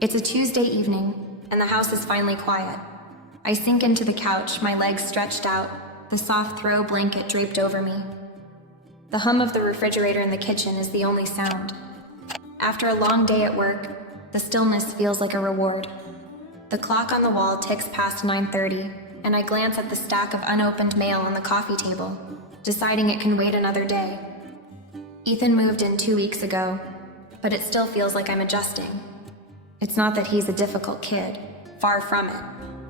It's a Tuesday evening, and the house is finally quiet. I sink into the couch, my legs stretched out, the soft throw blanket draped over me. The hum of the refrigerator in the kitchen is the only sound. After a long day at work, the stillness feels like a reward. The clock on the wall ticks past 9:30, and I glance at the stack of unopened mail on the coffee table, deciding it can wait another day. Ethan moved in 2 weeks ago, but it still feels like I'm adjusting. It's not that he's a difficult kid, far from it.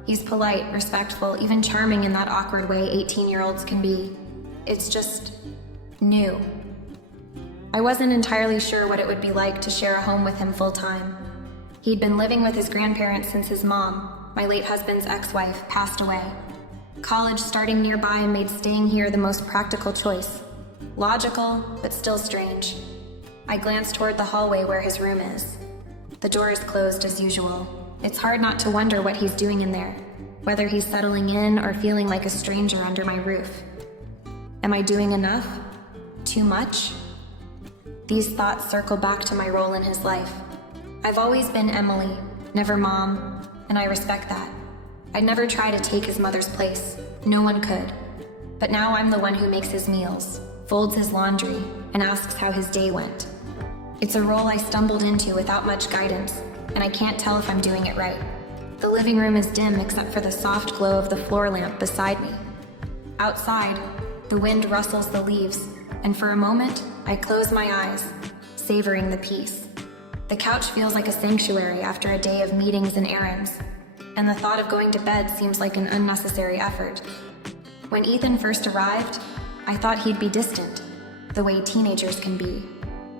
He's polite, respectful, even charming in that awkward way 18-year-olds can be. It's just new. I wasn't entirely sure what it would be like to share a home with him full-time. He'd been living with his grandparents since his mom, my late husband's ex-wife, passed away. College starting nearby made staying here the most practical choice. Logical, but still strange. I glance toward the hallway where his room is. The door is closed as usual. It's hard not to wonder what he's doing in there, whether he's settling in or feeling like a stranger under my roof. Am I doing enough? Too much? These thoughts circle back to my role in his life. I've always been Emily, never mom, and I respect that. I'd never try to take his mother's place. No one could. But now I'm the one who makes his meals, folds his laundry, and asks how his day went. It's a role I stumbled into without much guidance, and I can't tell if I'm doing it right. The living room is dim except for the soft glow of the floor lamp beside me. Outside, the wind rustles the leaves, and for a moment, I close my eyes, savoring the peace. The couch feels like a sanctuary after a day of meetings and errands, and the thought of going to bed seems like an unnecessary effort. When Ethan first arrived, I thought he'd be distant, the way teenagers can be.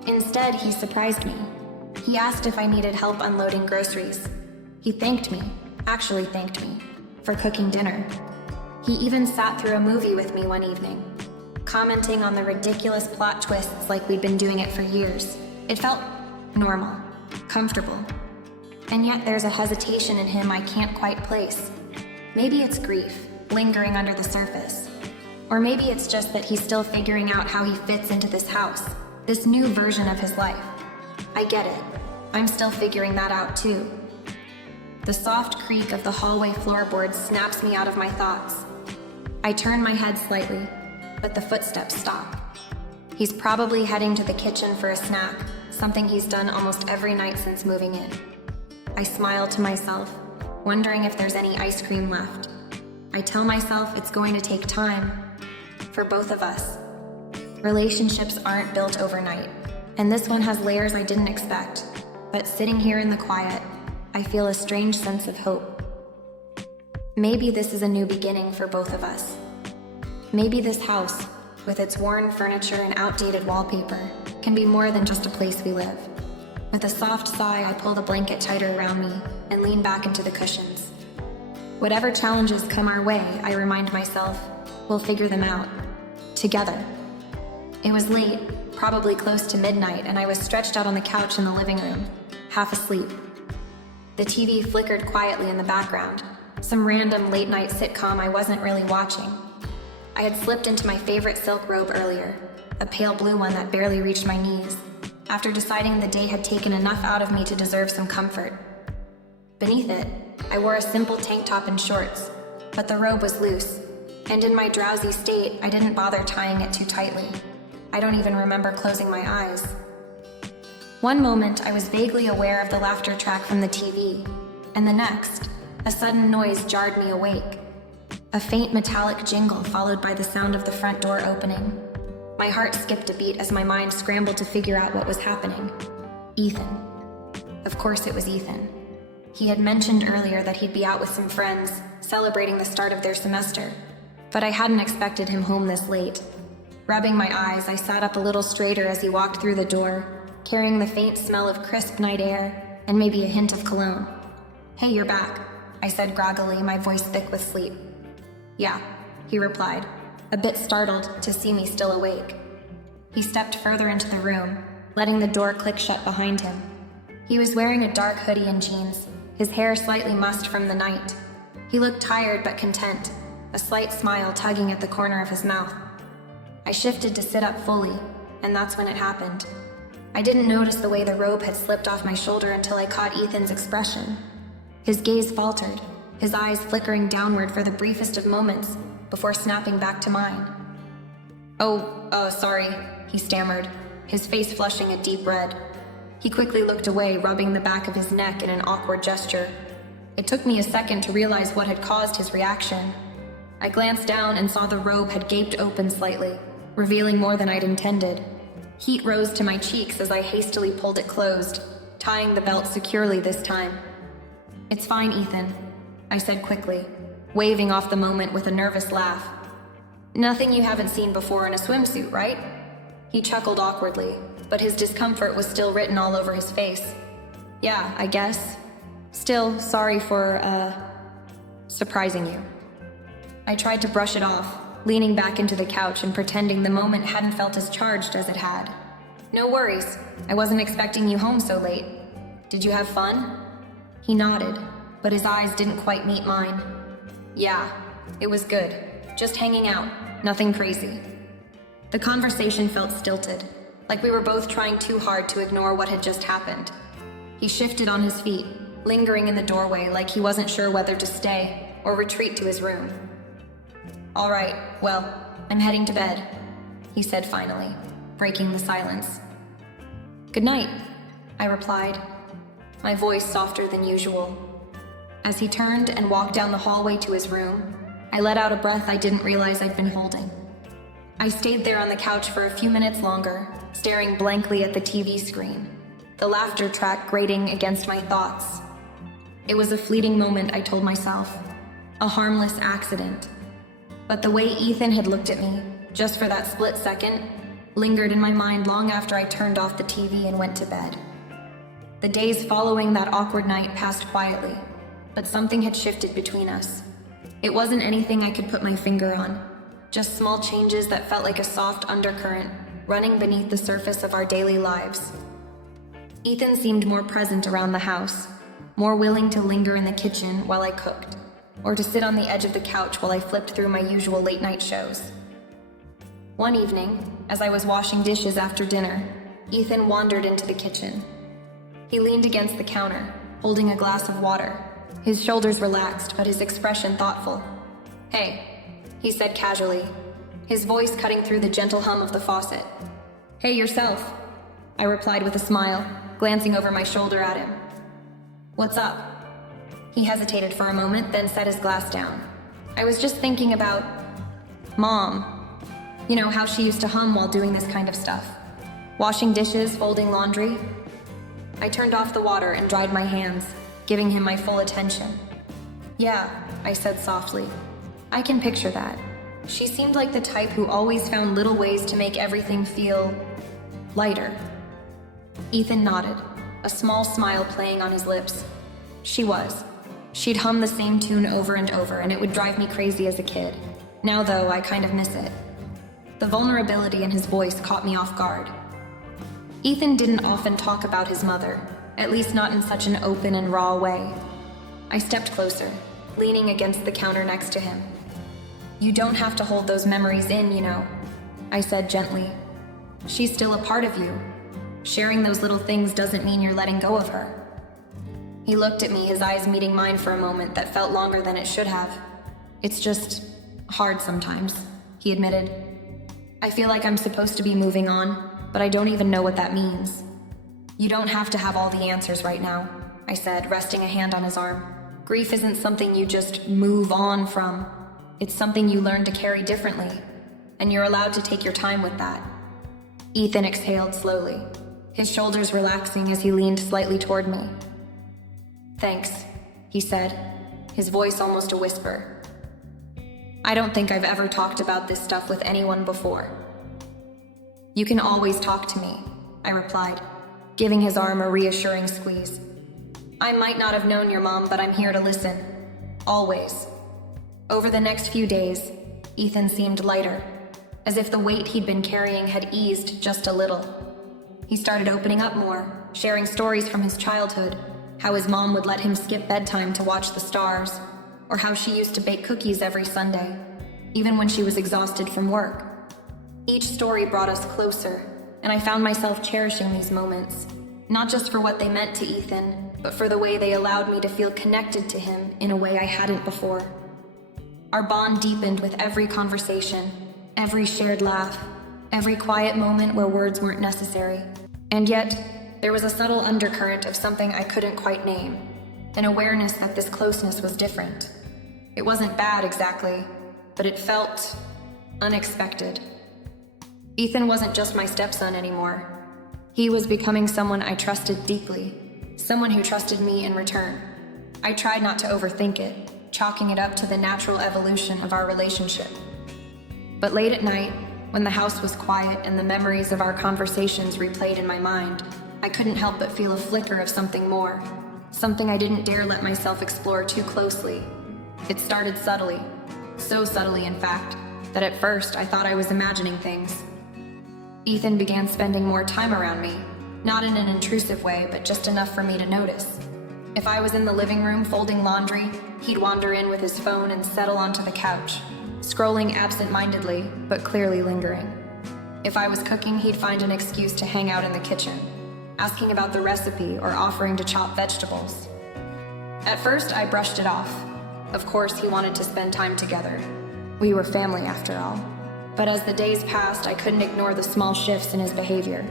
Instead, he surprised me. He asked if I needed help unloading groceries. He actually thanked me, for cooking dinner. He even sat through a movie with me one evening, commenting on the ridiculous plot twists like we'd been doing it for years. It felt normal, comfortable. And yet there's a hesitation in him I can't quite place. Maybe it's grief, lingering under the surface. Or maybe it's just that he's still figuring out how he fits into this house, this new version of his life. I get it. I'm still figuring that out too. The soft creak of the hallway floorboards snaps me out of my thoughts. I turn my head slightly, but the footsteps stop. He's probably heading to the kitchen for a snack, something he's done almost every night since moving in. I smile to myself, wondering if there's any ice cream left. I tell myself it's going to take time, for both of us. Relationships aren't built overnight, and this one has layers I didn't expect. But sitting here in the quiet, I feel a strange sense of hope. Maybe this is a new beginning for both of us. Maybe this house, with its worn furniture and outdated wallpaper, can be more than just a place we live. With a soft sigh, I pull the blanket tighter around me and lean back into the cushions. Whatever challenges come our way, I remind myself, we'll figure them out. Together. It was late, probably close to midnight, and I was stretched out on the couch in the living room, half asleep. The TV flickered quietly in the background, some random late-night sitcom I wasn't really watching. I had slipped into my favorite silk robe earlier, a pale blue one that barely reached my knees, after deciding the day had taken enough out of me to deserve some comfort. Beneath it, I wore a simple tank top and shorts, but the robe was loose, and in my drowsy state, I didn't bother tying it too tightly. I don't even remember closing my eyes. One moment, I was vaguely aware of the laughter track from the TV, and the next, a sudden noise jarred me awake. A faint metallic jingle followed by the sound of the front door opening. My heart skipped a beat as my mind scrambled to figure out what was happening. Ethan. Of course it was Ethan. He had mentioned earlier that he'd be out with some friends, celebrating the start of their semester, but I hadn't expected him home this late. Rubbing my eyes, I sat up a little straighter as he walked through the door, carrying the faint smell of crisp night air and maybe a hint of cologne. "Hey, you're back," I said groggily, my voice thick with sleep. "Yeah," he replied, a bit startled to see me still awake. He stepped further into the room, letting the door click shut behind him. He was wearing a dark hoodie and jeans, his hair slightly mussed from the night. He looked tired but content, a slight smile tugging at the corner of his mouth. I shifted to sit up fully, and that's when it happened. I didn't notice the way the robe had slipped off my shoulder until I caught Ethan's expression. His gaze faltered, his eyes flickering downward for the briefest of moments before snapping back to mine. Sorry, he stammered, his face flushing a deep red. He quickly looked away, rubbing the back of his neck in an awkward gesture. It took me a second to realize what had caused his reaction. I glanced down and saw the robe had gaped open slightly, revealing more than I'd intended. Heat rose to my cheeks as I hastily pulled it closed, tying the belt securely this time. "It's fine, Ethan," I said quickly, waving off the moment with a nervous laugh. "Nothing you haven't seen before in a swimsuit, right?" He chuckled awkwardly, but his discomfort was still written all over his face. "Yeah, I guess. Still, sorry for, surprising you." I tried to brush it off, leaning back into the couch and pretending the moment hadn't felt as charged as it had. "No worries. I wasn't expecting you home so late. Did you have fun?" He nodded, but his eyes didn't quite meet mine. "Yeah, it was good. Just hanging out. Nothing crazy." The conversation felt stilted, like we were both trying too hard to ignore what had just happened. He shifted on his feet, lingering in the doorway like he wasn't sure whether to stay or retreat to his room. "All right, well, I'm heading to bed," he said finally, breaking the silence. "Good night," I replied, my voice softer than usual. As he turned and walked down the hallway to his room, I let out a breath I didn't realize I'd been holding. I stayed there on the couch for a few minutes longer, staring blankly at the TV screen, the laughter track grating against my thoughts. It was a fleeting moment, I told myself, a harmless accident. But the way Ethan had looked at me, just for that split second, lingered in my mind long after I turned off the TV and went to bed. The days following that awkward night passed quietly, but something had shifted between us. It wasn't anything I could put my finger on, just small changes that felt like a soft undercurrent running beneath the surface of our daily lives. Ethan seemed more present around the house, more willing to linger in the kitchen while I cooked, or to sit on the edge of the couch while I flipped through my usual late-night shows. One evening, as I was washing dishes after dinner, Ethan wandered into the kitchen. He leaned against the counter, holding a glass of water, his shoulders relaxed but his expression thoughtful. "Hey," he said casually, his voice cutting through the gentle hum of the faucet. "Hey, yourself," I replied with a smile, glancing over my shoulder at him. "What's up?" He hesitated for a moment, then set his glass down. "I was just thinking about Mom. You know, how she used to hum while doing this kind of stuff. Washing dishes, folding laundry." I turned off the water and dried my hands, giving him my full attention. "Yeah," I said softly. "I can picture that. She seemed like the type who always found little ways to make everything feel lighter." Ethan nodded, a small smile playing on his lips. "She was. She'd hum the same tune over and over, and it would drive me crazy as a kid. Now, though, I kind of miss it." The vulnerability in his voice caught me off guard. Ethan didn't often talk about his mother, at least not in such an open and raw way. I stepped closer, leaning against the counter next to him. "You don't have to hold those memories in, you know," I said gently. "She's still a part of you. Sharing those little things doesn't mean you're letting go of her." He looked at me, his eyes meeting mine for a moment that felt longer than it should have. "It's just hard sometimes," he admitted. "I feel like I'm supposed to be moving on, but I don't even know what that means." "You don't have to have all the answers right now," I said, resting a hand on his arm. "Grief isn't something you just move on from. It's something you learn to carry differently, and you're allowed to take your time with that." Ethan exhaled slowly, his shoulders relaxing as he leaned slightly toward me. "Thanks," he said, his voice almost a whisper. "I don't think I've ever talked about this stuff with anyone before." "You can always talk to me," I replied, giving his arm a reassuring squeeze. "I might not have known your mom, but I'm here to listen. Always." Over the next few days, Ethan seemed lighter, as if the weight he'd been carrying had eased just a little. He started opening up more, sharing stories from his childhood, how his mom would let him skip bedtime to watch the stars, or how she used to bake cookies every Sunday, even when she was exhausted from work. Each story brought us closer, and I found myself cherishing these moments, not just for what they meant to Ethan, but for the way they allowed me to feel connected to him in a way I hadn't before. Our bond deepened with every conversation, every shared laugh, every quiet moment where words weren't necessary. And yet, there was a subtle undercurrent of something I couldn't quite name, an awareness that this closeness was different. It wasn't bad exactly, but it felt unexpected. Ethan wasn't just my stepson anymore. He was becoming someone I trusted deeply, someone who trusted me in return. I tried not to overthink it, chalking it up to the natural evolution of our relationship. But late at night, when the house was quiet and the memories of our conversations replayed in my mind, I couldn't help but feel a flicker of something more, something I didn't dare let myself explore too closely. It started subtly, so subtly in fact, that at first I thought I was imagining things. Ethan began spending more time around me, not in an intrusive way, but just enough for me to notice. If I was in the living room folding laundry, he'd wander in with his phone and settle onto the couch, scrolling absent-mindedly, but clearly lingering. If I was cooking, he'd find an excuse to hang out in the kitchen, asking about the recipe or offering to chop vegetables. At first, I brushed it off. Of course, he wanted to spend time together. We were family after all. But as the days passed, I couldn't ignore the small shifts in his behavior.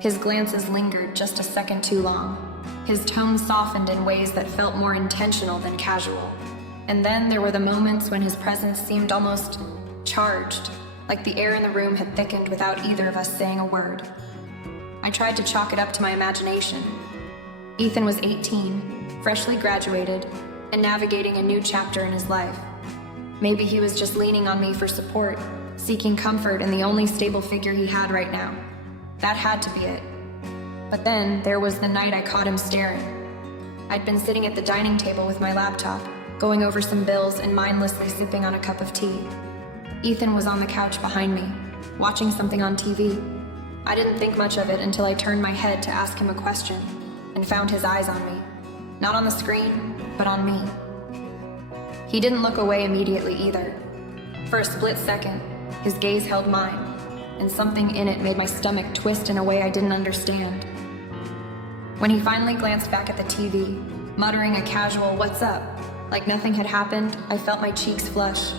His glances lingered just a second too long. His tone softened in ways that felt more intentional than casual. And then there were the moments when his presence seemed almost charged, like the air in the room had thickened without either of us saying a word. I tried to chalk it up to my imagination. Ethan was 18, freshly graduated, and navigating a new chapter in his life. Maybe he was just leaning on me for support, seeking comfort in the only stable figure he had right now. That had to be it. But then there was the night I caught him staring. I'd been sitting at the dining table with my laptop, going over some bills and mindlessly sipping on a cup of tea. Ethan was on the couch behind me, watching something on TV. I didn't think much of it until I turned my head to ask him a question, and found his eyes on me. Not on the screen, but on me. He didn't look away immediately either. For a split second, his gaze held mine, and something in it made my stomach twist in a way I didn't understand. When he finally glanced back at the TV, muttering a casual "what's up?" like nothing had happened, I felt my cheeks flush.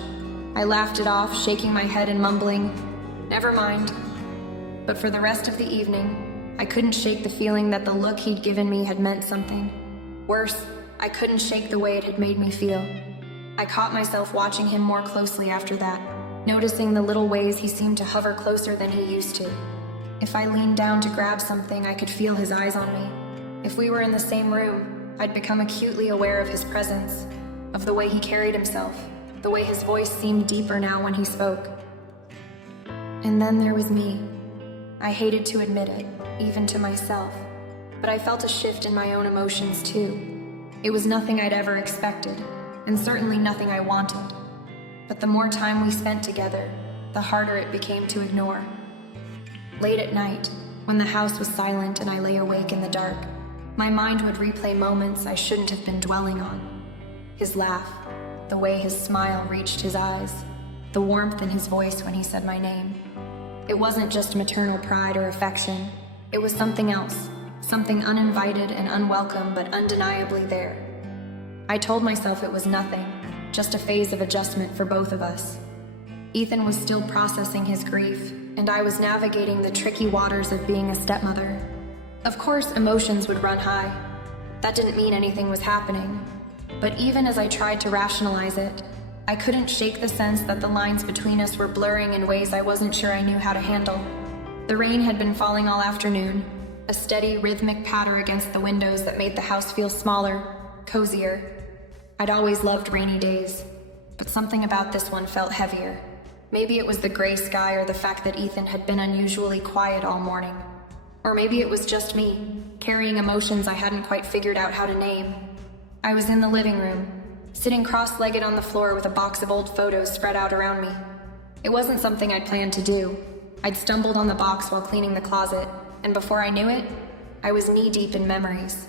I laughed it off, shaking my head and mumbling, "Never mind." But for the rest of the evening, I couldn't shake the feeling that the look he'd given me had meant something. Worse, I couldn't shake the way it had made me feel. I caught myself watching him more closely after that, noticing the little ways he seemed to hover closer than he used to. If I leaned down to grab something, I could feel his eyes on me. If we were in the same room, I'd become acutely aware of his presence, of the way he carried himself, the way his voice seemed deeper now when he spoke. And then there was me. I hated to admit it, even to myself, but I felt a shift in my own emotions too. It was nothing I'd ever expected, and certainly nothing I wanted. But the more time we spent together, the harder it became to ignore. Late at night, when the house was silent and I lay awake in the dark, my mind would replay moments I shouldn't have been dwelling on. His laugh, the way his smile reached his eyes, the warmth in his voice when he said my name. It wasn't just maternal pride or affection. It was something else, something uninvited and unwelcome, but undeniably there. I told myself it was nothing, just a phase of adjustment for both of us. Ethan was still processing his grief, and I was navigating the tricky waters of being a stepmother. Of course, emotions would run high. That didn't mean anything was happening. But even as I tried to rationalize it, I couldn't shake the sense that the lines between us were blurring in ways I wasn't sure I knew how to handle. The rain had been falling all afternoon, a steady, rhythmic patter against the windows that made the house feel smaller, cozier. I'd always loved rainy days, but something about this one felt heavier. Maybe it was the gray sky or the fact that Ethan had been unusually quiet all morning. Or maybe it was just me, carrying emotions I hadn't quite figured out how to name. I was in the living room, sitting cross-legged on the floor with a box of old photos spread out around me. It wasn't something I'd planned to do. I'd stumbled on the box while cleaning the closet, and before I knew it, I was knee-deep in memories.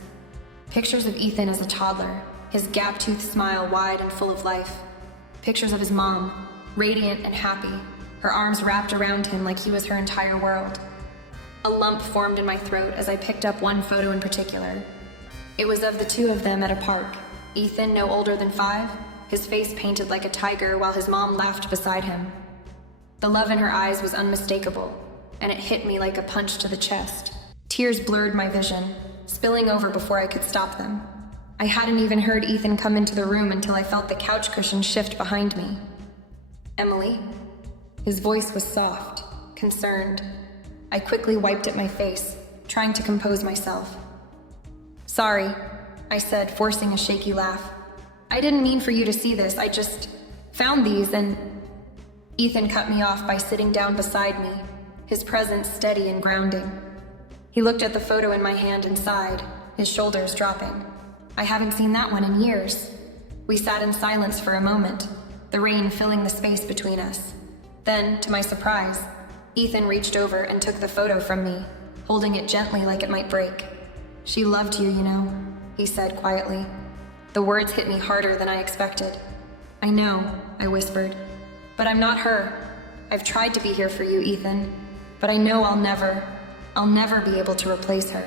Pictures of Ethan as a toddler, his gap-toothed smile wide and full of life. Pictures of his mom, radiant and happy, her arms wrapped around him like he was her entire world. A lump formed in my throat as I picked up one photo in particular. It was of the two of them at a park. Ethan, no older than 5, his face painted like a tiger while his mom laughed beside him. The love in her eyes was unmistakable, and it hit me like a punch to the chest. Tears blurred my vision, spilling over before I could stop them. I hadn't even heard Ethan come into the room until I felt the couch cushion shift behind me. "Emily?" His voice was soft, concerned. I quickly wiped at my face, trying to compose myself. "Sorry," I said, forcing a shaky laugh. "I didn't mean for you to see this. I just found these and—" Ethan cut me off by sitting down beside me, his presence steady and grounding. He looked at the photo in my hand and sighed, his shoulders dropping. I haven't seen that one in years. We sat in silence for a moment, the rain filling the space between us. Then, to my surprise, Ethan reached over and took the photo from me, holding it gently like it might break. "She loved you, you know," he said quietly. The words hit me harder than I expected. "I know," I whispered, "but I'm not her. I've tried to be here for you, Ethan, but I know I'll never be able to replace her.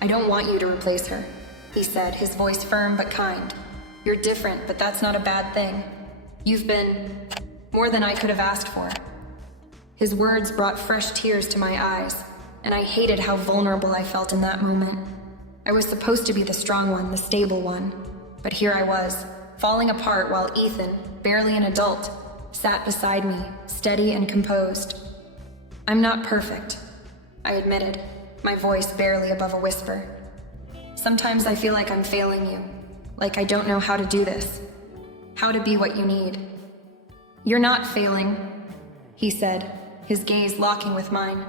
I don't want you to replace her," he said, his voice firm but kind. "You're different, but that's not a bad thing. You've been more than I could have asked for." His words brought fresh tears to my eyes, and I hated how vulnerable I felt in that moment. I was supposed to be the strong one, the stable one, but here I was, falling apart while Ethan, barely an adult, sat beside me, steady and composed. "I'm not perfect," I admitted, my voice barely above a whisper. "Sometimes I feel like I'm failing you, like I don't know how to do this, how to be what you need." "You're not failing," he said, his gaze locking with mine.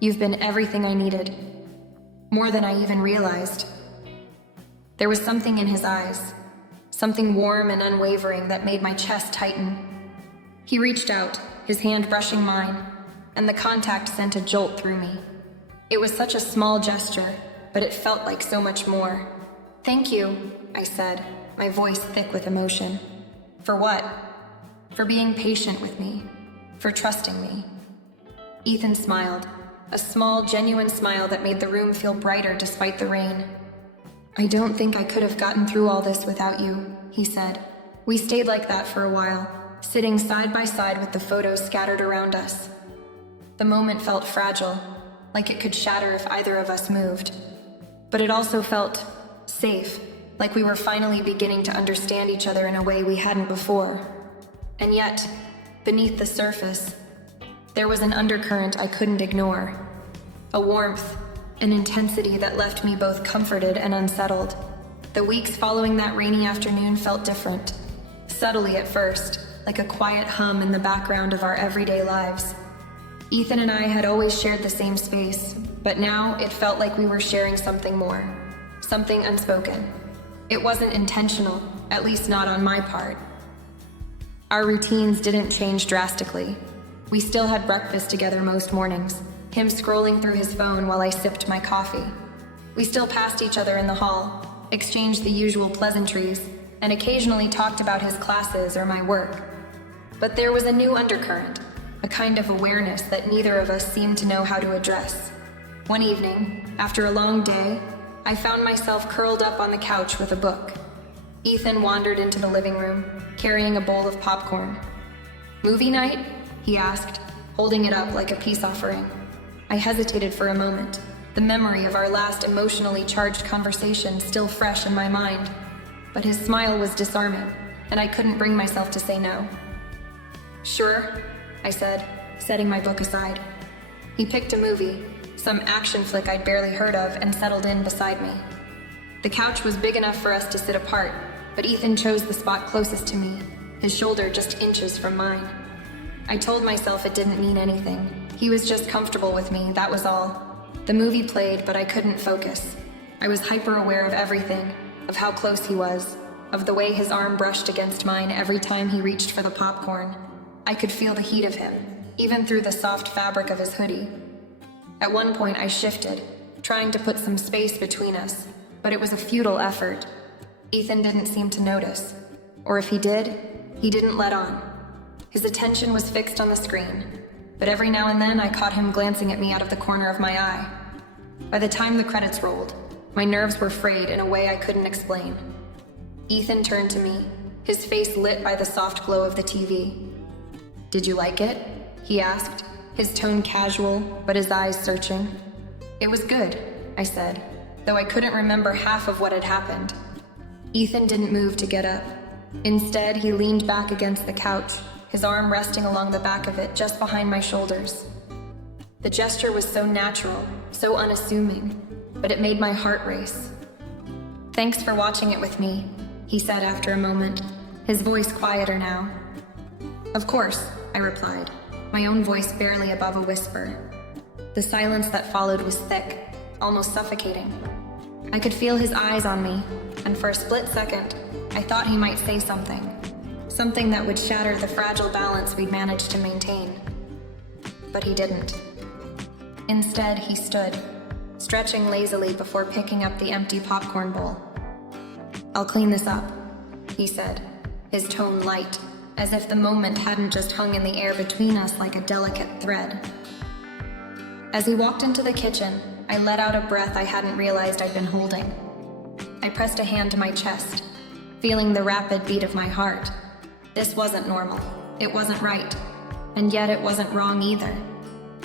"You've been everything I needed, more than I even realized." There was something in his eyes, something warm and unwavering that made my chest tighten. He reached out, his hand brushing mine, and the contact sent a jolt through me. It was such a small gesture, but it felt like so much more. "Thank you," I said, my voice thick with emotion. "For what?" "For being patient with me, for trusting me." Ethan smiled, a small, genuine smile that made the room feel brighter despite the rain. "I don't think I could have gotten through all this without you," he said. We stayed like that for a while, sitting side by side with the photos scattered around us. The moment felt fragile, like it could shatter if either of us moved. But it also felt safe, like we were finally beginning to understand each other in a way we hadn't before. And yet, beneath the surface, there was an undercurrent I couldn't ignore. A warmth, an intensity that left me both comforted and unsettled. The weeks following that rainy afternoon felt different. Subtly at first, like a quiet hum in the background of our everyday lives. Ethan and I had always shared the same space, but now it felt like we were sharing something more, something unspoken. It wasn't intentional, at least not on my part. Our routines didn't change drastically. We still had breakfast together most mornings, him scrolling through his phone while I sipped my coffee. We still passed each other in the hall, exchanged the usual pleasantries, and occasionally talked about his classes or my work. But there was a new undercurrent, a kind of awareness that neither of us seemed to know how to address. One evening, after a long day, I found myself curled up on the couch with a book. Ethan wandered into the living room, carrying a bowl of popcorn. "Movie night?" he asked, holding it up like a peace offering. I hesitated for a moment, the memory of our last emotionally charged conversation still fresh in my mind. But his smile was disarming, and I couldn't bring myself to say no. "Sure," I said, setting my book aside. He picked a movie, some action flick I'd barely heard of, and settled in beside me. The couch was big enough for us to sit apart, but Ethan chose the spot closest to me, his shoulder just inches from mine. I told myself it didn't mean anything. He was just comfortable with me, that was all. The movie played, but I couldn't focus. I was hyper-aware of everything, of how close he was, of the way his arm brushed against mine every time he reached for the popcorn. I could feel the heat of him, even through the soft fabric of his hoodie. At one point I shifted, trying to put some space between us, but it was a futile effort. Ethan didn't seem to notice, or if he did, he didn't let on. His attention was fixed on the screen, but every now and then I caught him glancing at me out of the corner of my eye. By the time the credits rolled, my nerves were frayed in a way I couldn't explain. Ethan turned to me, his face lit by the soft glow of the TV. "Did you like it?" he asked, his tone casual, but his eyes searching. "It was good," I said, though I couldn't remember half of what had happened. Ethan didn't move to get up. Instead, he leaned back against the couch, his arm resting along the back of it just behind my shoulders. The gesture was so natural, so unassuming, but it made my heart race. "Thanks for watching it with me," he said after a moment, his voice quieter now. "Of course," I replied, my own voice barely above a whisper. The silence that followed was thick, almost suffocating. I could feel his eyes on me, and for a split second, I thought he might say something that would shatter the fragile balance we'd managed to maintain. But he didn't. Instead, he stood, stretching lazily before picking up the empty popcorn bowl. "I'll clean this up," he said, his tone light, as if the moment hadn't just hung in the air between us like a delicate thread. As he walked into the kitchen, I let out a breath I hadn't realized I'd been holding. I pressed a hand to my chest, feeling the rapid beat of my heart. This wasn't normal. It wasn't right. And yet it wasn't wrong either.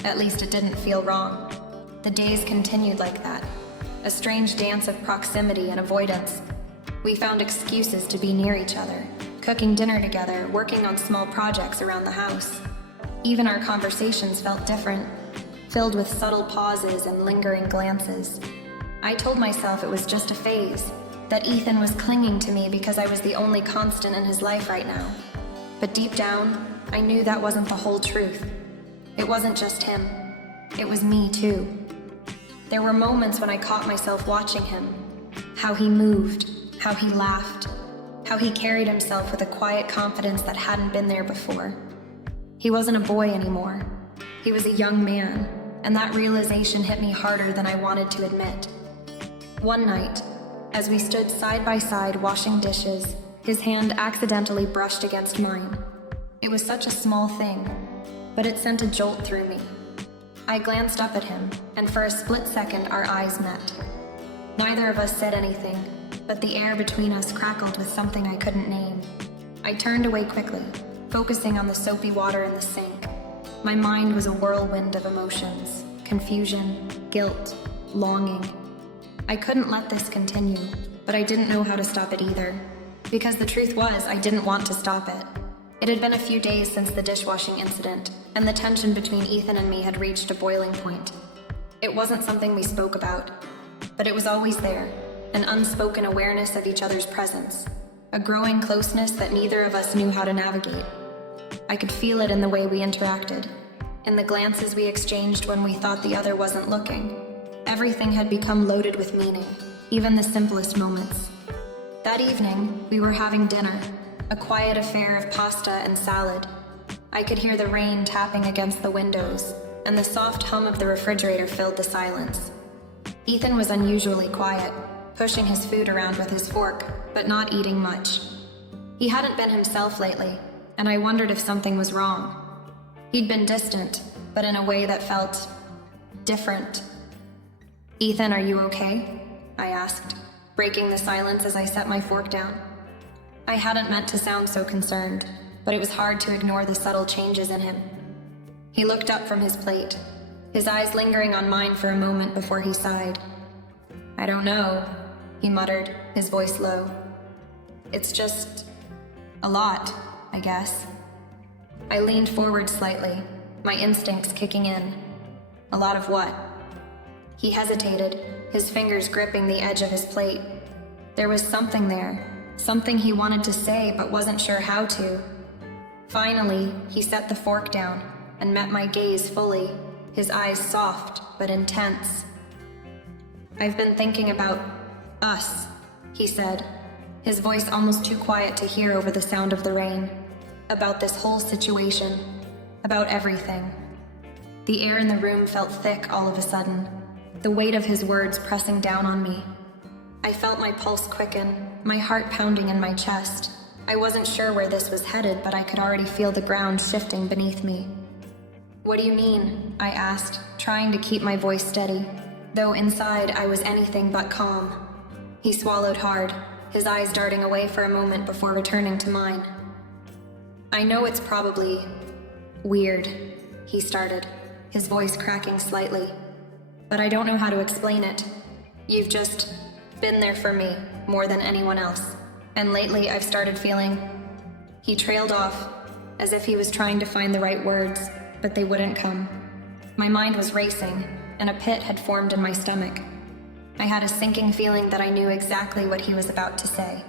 At least it didn't feel wrong. The days continued like that, a strange dance of proximity and avoidance. We found excuses to be near each other, cooking dinner together, working on small projects around the house. Even our conversations felt different, filled with subtle pauses and lingering glances. I told myself it was just a phase, that Ethan was clinging to me because I was the only constant in his life right now. But deep down, I knew that wasn't the whole truth. It wasn't just him. It was me too. There were moments when I caught myself watching him, how he moved, how he laughed, how he carried himself with a quiet confidence that hadn't been there before. He wasn't a boy anymore. He was a young man, and that realization hit me harder than I wanted to admit. One night, as we stood side by side washing dishes, his hand accidentally brushed against mine. It was such a small thing, but it sent a jolt through me. I glanced up at him, and for a split second our eyes met. Neither of us said anything, but the air between us crackled with something I couldn't name. I turned away quickly, focusing on the soapy water in the sink. My mind was a whirlwind of emotions, confusion, guilt, longing. I couldn't let this continue, but I didn't know how to stop it either. Because the truth was, I didn't want to stop it. It had been a few days since the dishwashing incident, and the tension between Ethan and me had reached a boiling point. It wasn't something we spoke about, but it was always there, an unspoken awareness of each other's presence, a growing closeness that neither of us knew how to navigate. I could feel it in the way we interacted, in the glances we exchanged when we thought the other wasn't looking. Everything had become loaded with meaning, even the simplest moments. That evening, we were having dinner, a quiet affair of pasta and salad. I could hear the rain tapping against the windows, and the soft hum of the refrigerator filled the silence. Ethan was unusually quiet, pushing his food around with his fork, but not eating much. He hadn't been himself lately, and I wondered if something was wrong. He'd been distant, but in a way that felt different. "Ethan, are you okay?" I asked, breaking the silence as I set my fork down. I hadn't meant to sound so concerned, but it was hard to ignore the subtle changes in him. He looked up from his plate, his eyes lingering on mine for a moment before he sighed. "I don't know," he muttered, his voice low. "It's just a lot, I guess." I leaned forward slightly, my instincts kicking in. "A lot of what?" He hesitated, his fingers gripping the edge of his plate. There was something there, something he wanted to say but wasn't sure how to. Finally, he set the fork down and met my gaze fully, his eyes soft but intense. "I've been thinking about us," he said, his voice almost too quiet to hear over the sound of the rain. "About this whole situation, about everything." The air in the room felt thick all of a sudden, the weight of his words pressing down on me. I felt my pulse quicken, my heart pounding in my chest. I wasn't sure where this was headed, but I could already feel the ground shifting beneath me. What do you mean? I asked, trying to keep my voice steady, though inside I was anything but calm. He swallowed hard, his eyes darting away for a moment before returning to mine. I know it's probably weird, he started, his voice cracking slightly, but I don't know how to explain it. You've just been there for me more than anyone else, and lately I've started feeling... He trailed off, as if he was trying to find the right words, but they wouldn't come. My mind was racing, and a pit had formed in my stomach. I had a sinking feeling that I knew exactly what he was about to say.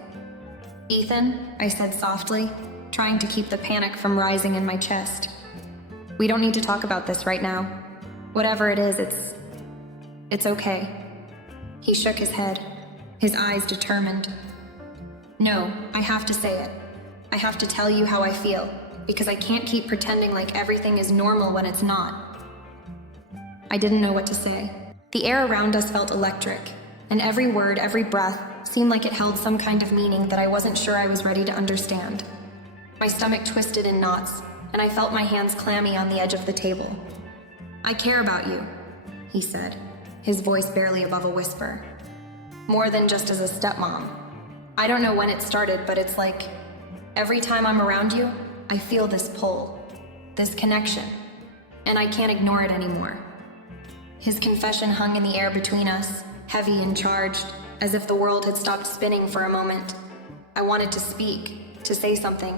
Ethan, I said softly, trying to keep the panic from rising in my chest. We don't need to talk about this right now. Whatever it is, it's okay. He shook his head, his eyes determined. No, I have to say it. I have to tell you how I feel, because I can't keep pretending like everything is normal when it's not. I didn't know what to say. The air around us felt electric, and every word, every breath, seemed like it held some kind of meaning that I wasn't sure I was ready to understand. My stomach twisted in knots, and I felt my hands clammy on the edge of the table. I care about you, he said, his voice barely above a whisper. More than just as a stepmom. I don't know when it started, but it's like... Every time I'm around you, I feel this pull, this connection, and I can't ignore it anymore. His confession hung in the air between us, heavy and charged, as if the world had stopped spinning for a moment. I wanted to speak, to say something,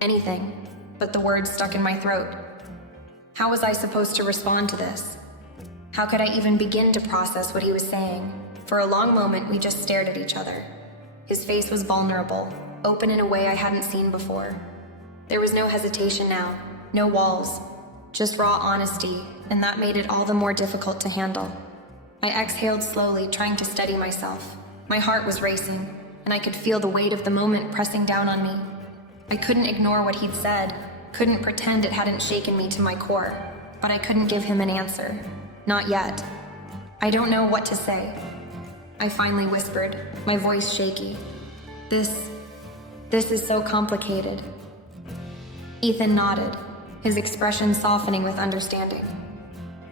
anything, but the words stuck in my throat. How was I supposed to respond to this? How could I even begin to process what he was saying? For a long moment, we just stared at each other. His face was vulnerable, open in a way I hadn't seen before. There was no hesitation now, no walls, just raw honesty, and that made it all the more difficult to handle. I exhaled slowly, trying to steady myself. My heart was racing, and I could feel the weight of the moment pressing down on me. I couldn't ignore what he'd said, couldn't pretend it hadn't shaken me to my core, but I couldn't give him an answer. Not yet. I don't know what to say. I finally whispered, my voice shaky. This is so complicated. Ethan nodded, his expression softening with understanding.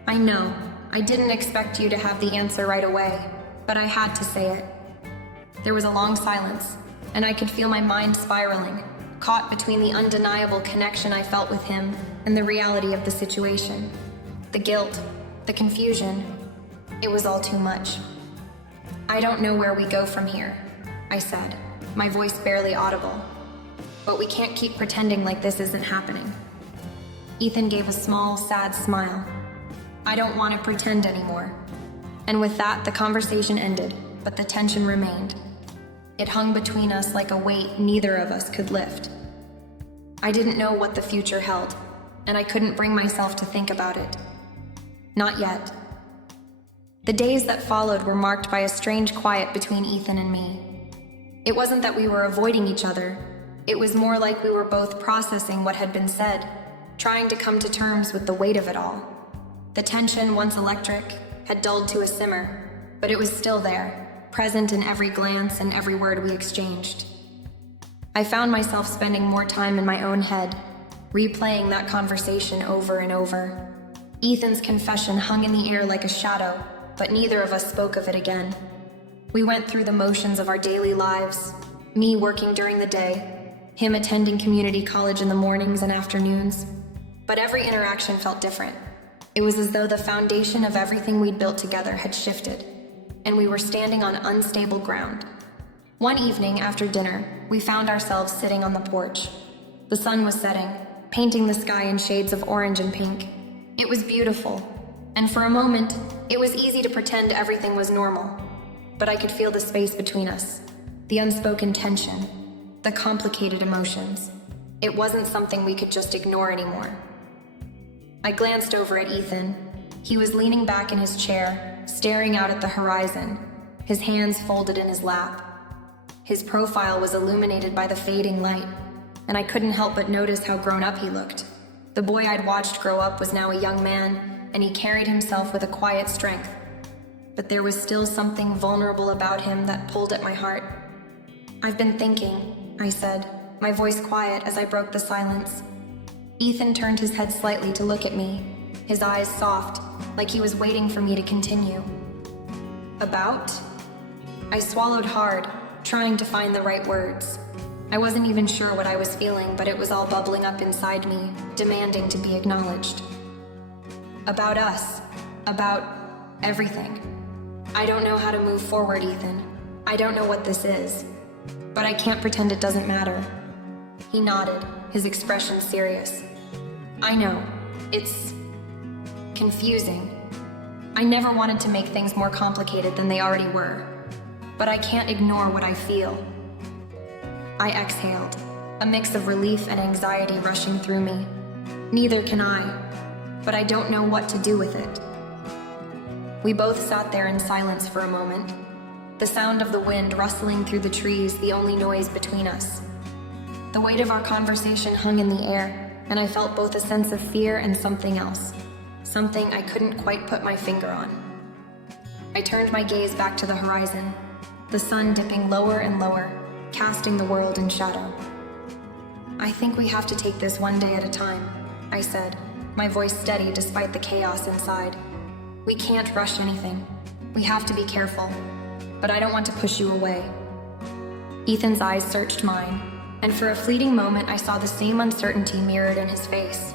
I know, I didn't expect you to have the answer right away, but I had to say it. There was a long silence, and I could feel my mind spiraling, caught between the undeniable connection I felt with him and the reality of the situation. The guilt, the confusion, it was all too much. I don't know where we go from here, I said, my voice barely audible. But we can't keep pretending like this isn't happening. Ethan gave a small, sad smile. I don't want to pretend anymore. And with that, the conversation ended, but the tension remained. It hung between us like a weight neither of us could lift. I didn't know what the future held, and I couldn't bring myself to think about it. Not yet. The days that followed were marked by a strange quiet between Ethan and me. It wasn't that we were avoiding each other. It was more like we were both processing what had been said, trying to come to terms with the weight of it all. The tension, once electric, had dulled to a simmer, but it was still there, present in every glance and every word we exchanged. I found myself spending more time in my own head, replaying that conversation over and over. Ethan's confession hung in the air like a shadow, but neither of us spoke of it again. We went through the motions of our daily lives, me working during the day, him attending community college in the mornings and afternoons. But every interaction felt different. It was as though the foundation of everything we'd built together had shifted, and we were standing on unstable ground. One evening after dinner, we found ourselves sitting on the porch. The sun was setting, painting the sky in shades of orange and pink. It was beautiful, and for a moment, it was easy to pretend everything was normal. But I could feel the space between us, the unspoken tension, the complicated emotions. It wasn't something we could just ignore anymore. I glanced over at Ethan. He was leaning back in his chair, staring out at the horizon, his hands folded in his lap. His profile was illuminated by the fading light, and I couldn't help but notice how grown up he looked. The boy I'd watched grow up was now a young man, and he carried himself with a quiet strength. But there was still something vulnerable about him that pulled at my heart. I've been thinking, I said, my voice quiet as I broke the silence. Ethan turned his head slightly to look at me, his eyes soft, like he was waiting for me to continue. About? I swallowed hard, trying to find the right words. I wasn't even sure what I was feeling, but it was all bubbling up inside me, demanding to be acknowledged. About us. About everything. I don't know how to move forward, Ethan. I don't know what this is. But I can't pretend it doesn't matter. He nodded, his expression serious. I know. It's confusing. I never wanted to make things more complicated than they already were. But I can't ignore what I feel. I exhaled, a mix of relief and anxiety rushing through me. Neither can I, but I don't know what to do with it. We both sat there in silence for a moment, the sound of the wind rustling through the trees the only noise between us. The weight of our conversation hung in the air, and I felt both a sense of fear and something else, something I couldn't quite put my finger on. I turned my gaze back to the horizon, the sun dipping lower and lower, casting the world in shadow. I think we have to take this one day at a time, I said, my voice steady despite the chaos inside. We can't rush anything. We have to be careful. But I don't want to push you away. Ethan's eyes searched mine, and for a fleeting moment I saw the same uncertainty mirrored in his face.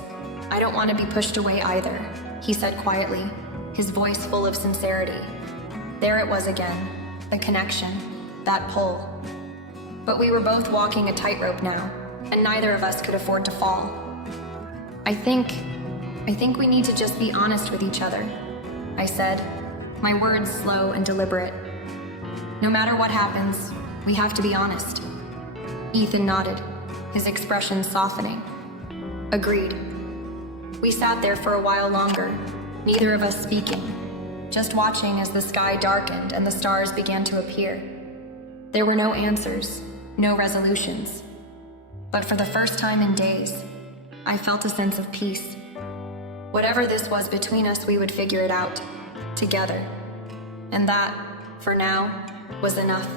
I don't want to be pushed away either, he said quietly, his voice full of sincerity. There it was again, the connection, that pull. But we were both walking a tightrope now, and neither of us could afford to fall. I think we need to just be honest with each other, I said, my words slow and deliberate. No matter what happens, we have to be honest. Ethan nodded, his expression softening. Agreed. We sat there for a while longer, neither of us speaking, just watching as the sky darkened and the stars began to appear. There were no answers, no resolutions. But for the first time in days, I felt a sense of peace. Whatever this was between us, we would figure it out, together. And that, for now, was enough.